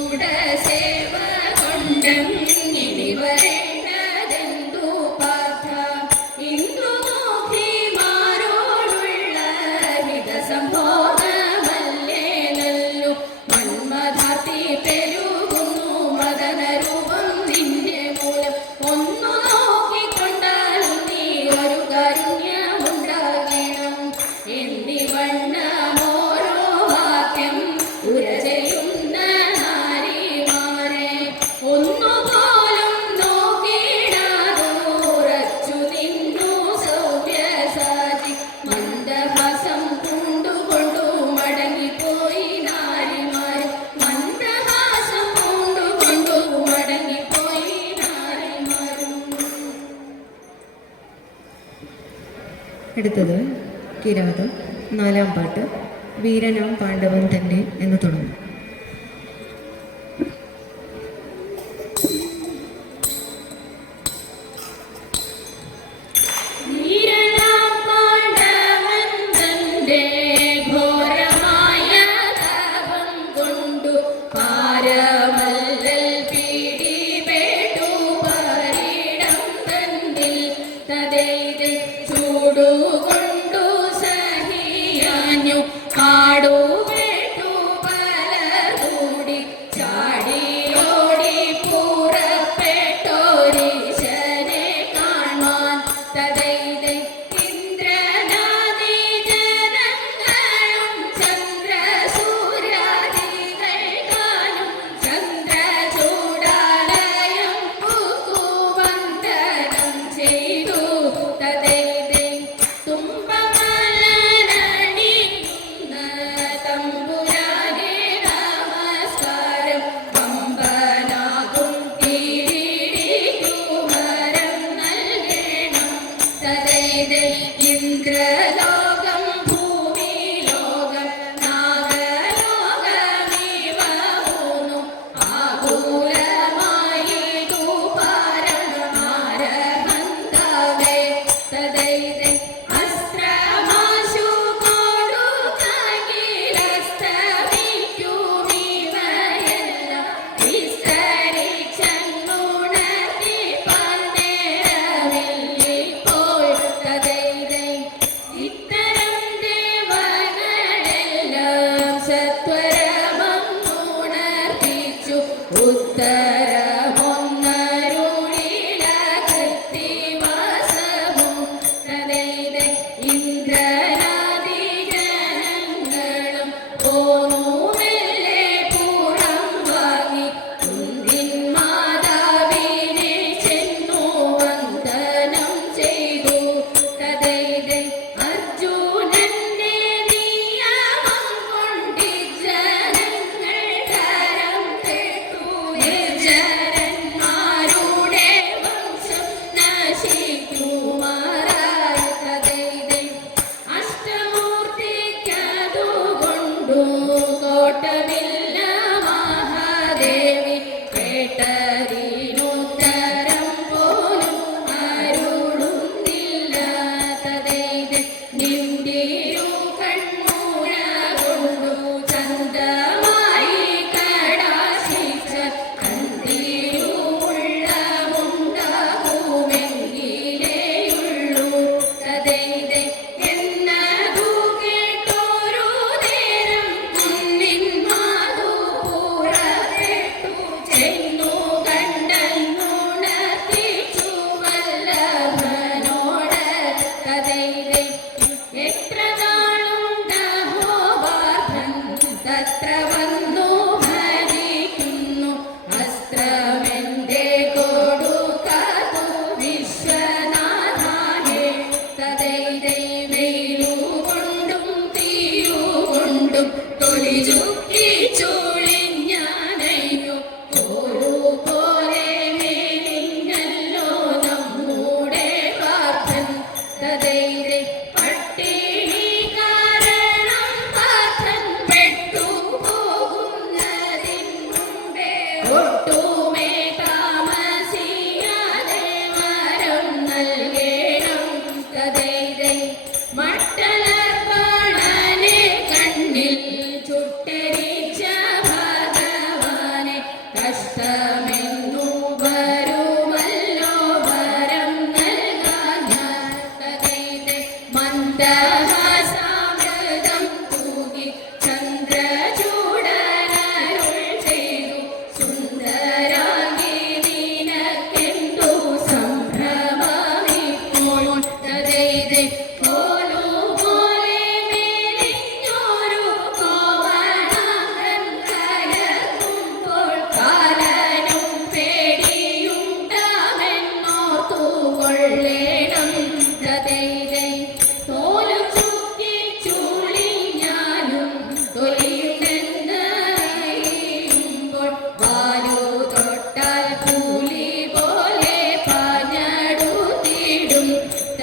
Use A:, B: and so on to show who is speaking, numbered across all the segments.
A: கூட சேவ கொண்டம்.
B: അടുത്തത് കിരാതം നാലാം പാട്ട് വീരനാം പാണ്ഡവൻ തന്നെ എന്ന് തുടങ്ങും.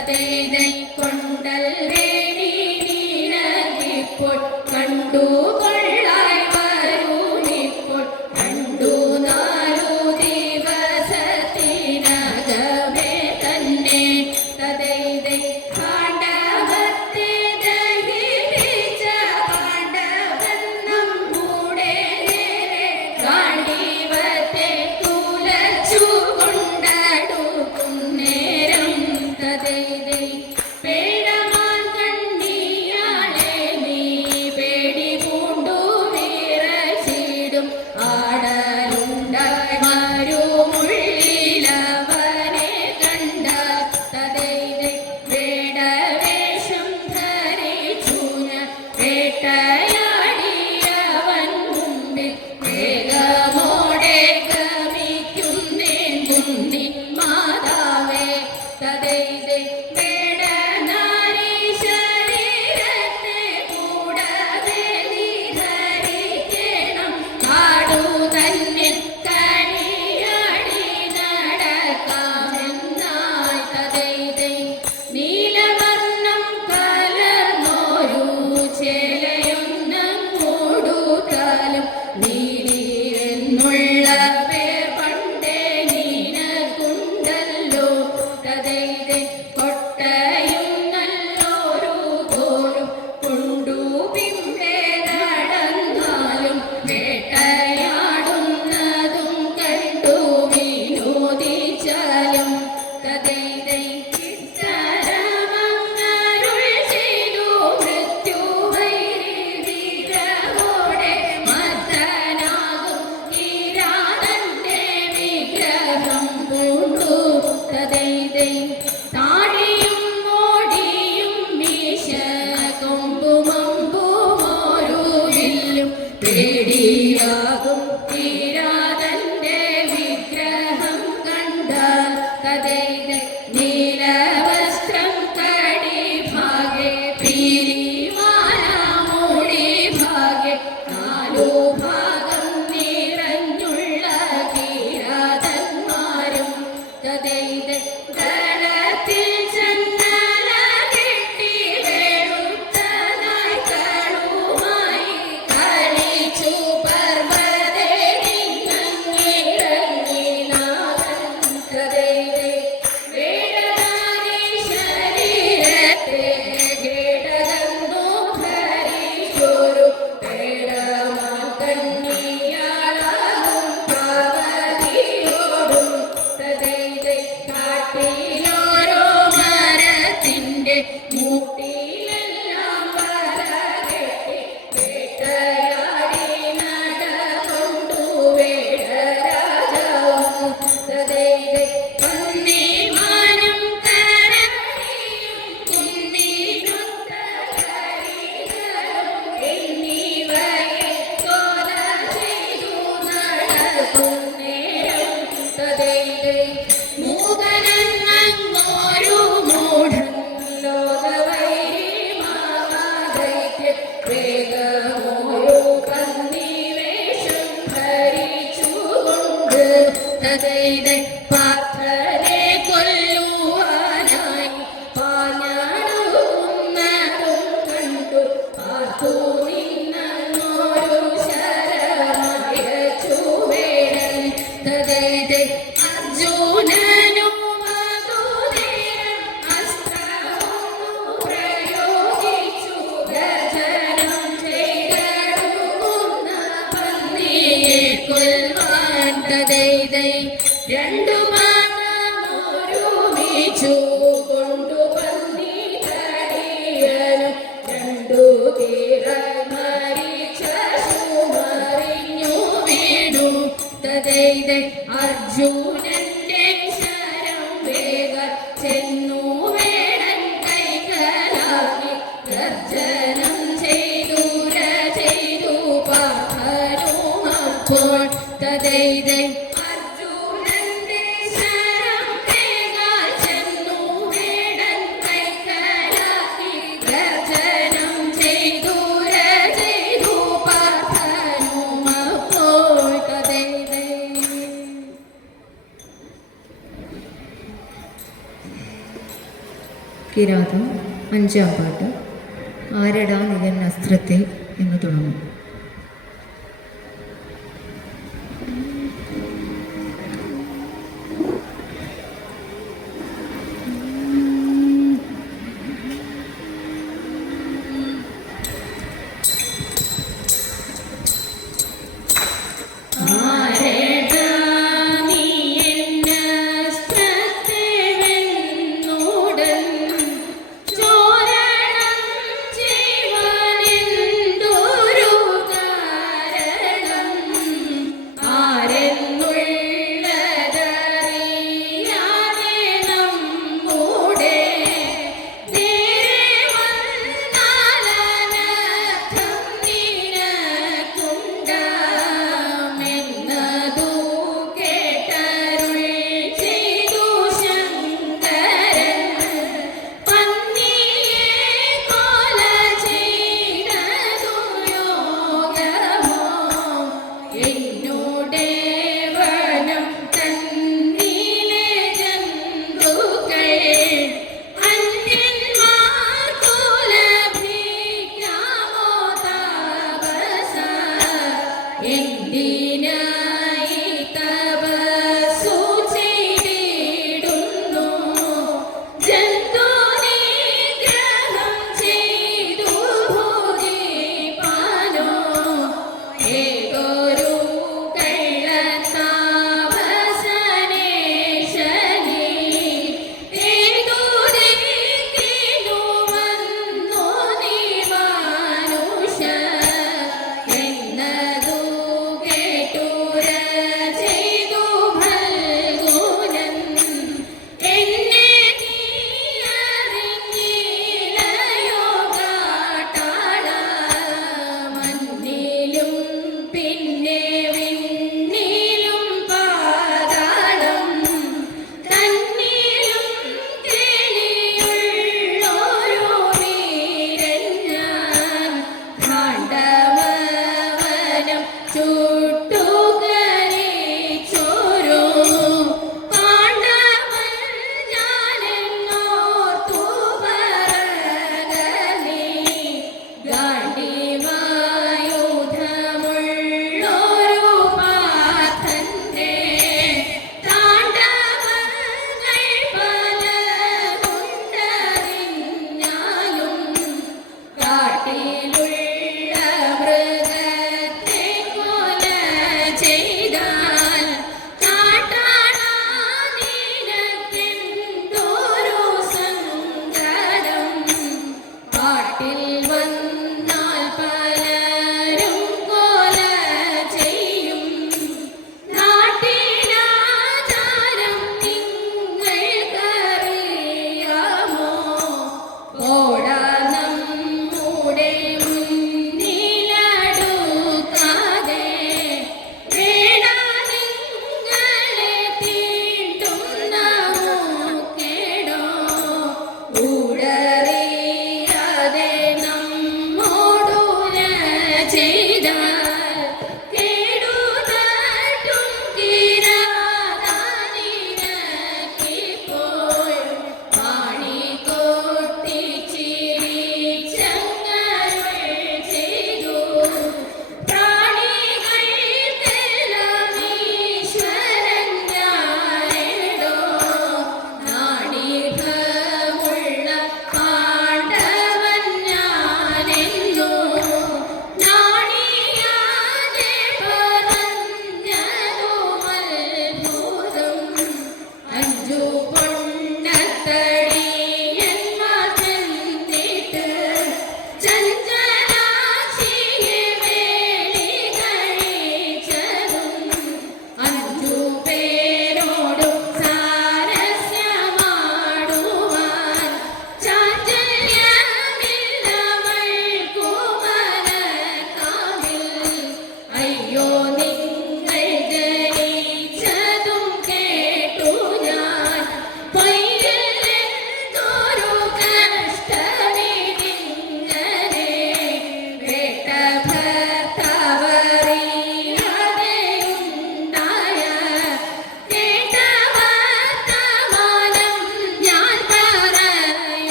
A: കഥയിനെ കൊണ്ടല്ല
B: കിരാതം അഞ്ചാം പാട്ട് ആരടാ നികൻ അസ്ത്രത്തെ എന്ന് തുടങ്ങും.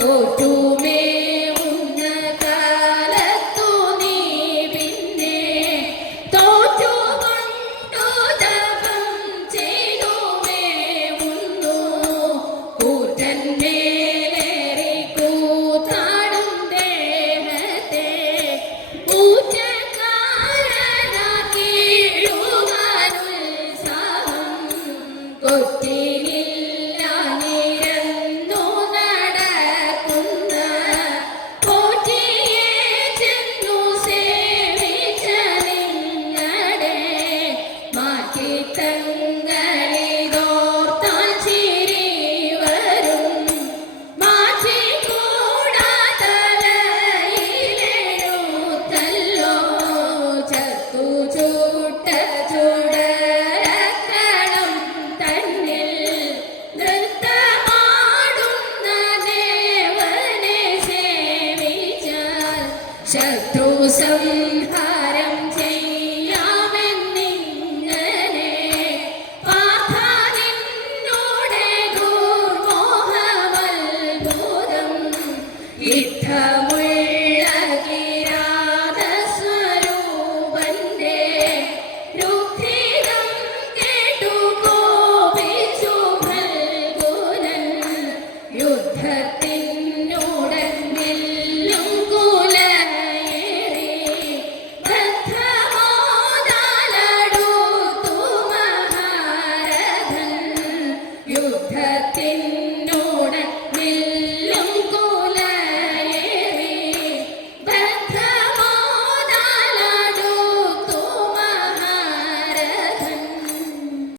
A: Oh, তো তুমি Ikamui.